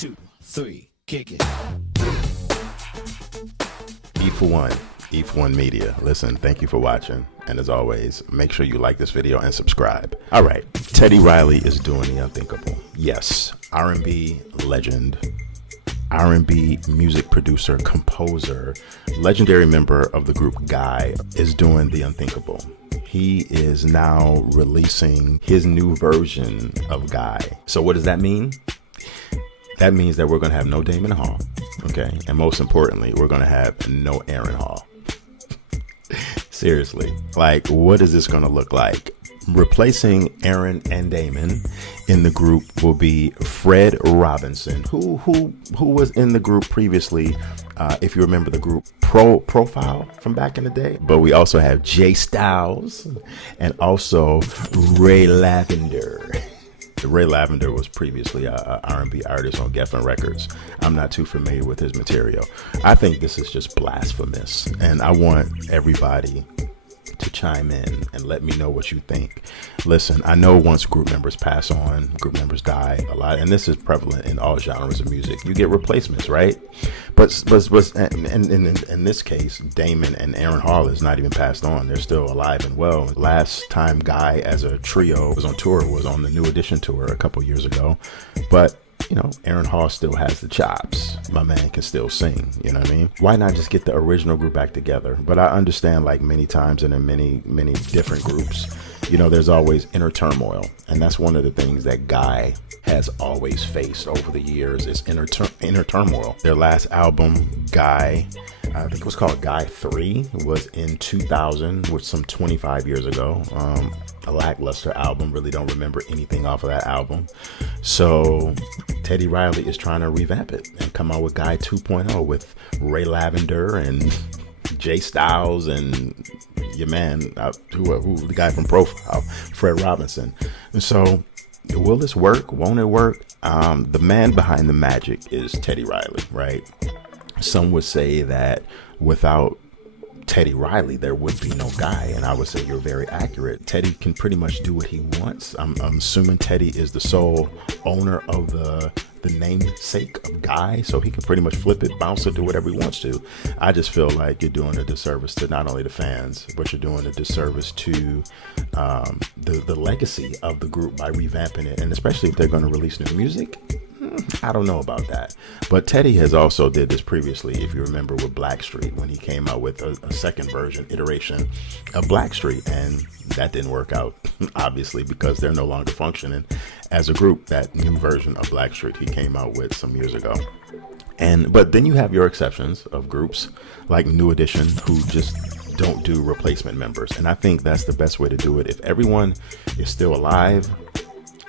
2, 3, kick it. E1 Media. Listen, thank you for watching. And as always, make sure you like this video and subscribe. All right, Teddy Riley is doing the unthinkable. Yes, R&B legend, R&B music producer, composer, legendary member of the group Guy is doing the unthinkable. He is now releasing his new version of Guy. So what does that mean? That means that we're going to have no Damion Hall, okay? And most importantly, we're going to have no Aaron Hall. Seriously, like, what is this going to look like? Replacing Aaron and Damion in the group will be Fred Robinson, who was in the group previously, if you remember the group Profile from back in the day. But we also have Jay Styles and also Ray Lavender. Ray Lavender was previously a R&B artist on Geffen Records. I'm not too familiar with his material. I think this is just blasphemous, and I want everybody to chime in and let me know what you think. Listen, I know once group members pass on, group members die a lot, and this is prevalent in all genres of music. You get replacements, right? But in this case, Damion and Aaron Hall is not even passed on. They're still alive and well. Last time Guy as a trio was on tour was on the New Edition tour a couple years ago. But you know, Aaron Hall still has the chops. My man can still sing, you know what I mean? Why not just get the original group back together? But I understand, like many times and in many different groups, you know, there's always inner turmoil. And that's one of the things that Guy has always faced over the years is inner turmoil. Their last album, Guy, I think it was called Guy 3, was in 2000, which some 25 years ago. A lackluster album. Really don't remember anything off of that album. So Teddy Riley is trying to revamp it and come out with Guy 2.0 with Ray Lavender and Jay Styles and your man, who the guy from Profile, Fred Robinson. And so will this work? Won't it work? The man behind the magic is Teddy Riley, right? Some would say that without Teddy Riley, there would be no Guy, and I would say you're very accurate. Teddy can pretty much do what he wants. I'm assuming Teddy is the sole owner of the namesake of Guy, so he can pretty much flip it, bounce it, do whatever he wants to. I just feel like you're doing a disservice to not only the fans, but you're doing a disservice to the legacy of the group by revamping it, and especially if they're going to release new music. I don't know about that. But Teddy has also did this previously, if you remember, with Blackstreet, when he came out with a second version, iteration of Blackstreet, and that didn't work out, obviously, because they're no longer functioning as a group. That new version of Blackstreet he came out with some years ago. But then you have your exceptions of groups like New Edition, who just don't do replacement members. And I think that's the best way to do it. If everyone is still alive,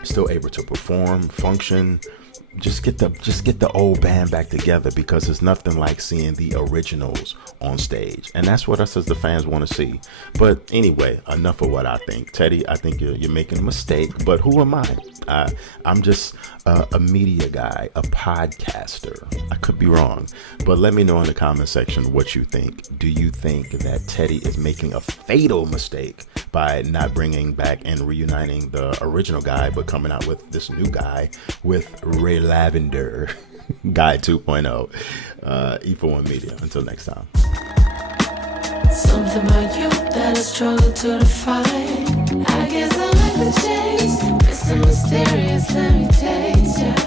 still able to perform, function, just get the old band back together, because it's nothing like seeing the originals on stage, and that's what us as the fans want to see. But anyway, enough of what I think. Teddy, I think you're making a mistake, but who am I? I'm just a media guy, a podcaster. I could be wrong, but let me know in the comment section what you think. Do you think that Teddy is making a fatal mistake by not bringing back and reuniting the original Guy, but coming out with this new Guy with Ray Lavender, Guy 2.0, E1 Media. Until next time. Something about you that I struggle to define. I guess I like the chase. It's so mysterious, let me taste ya.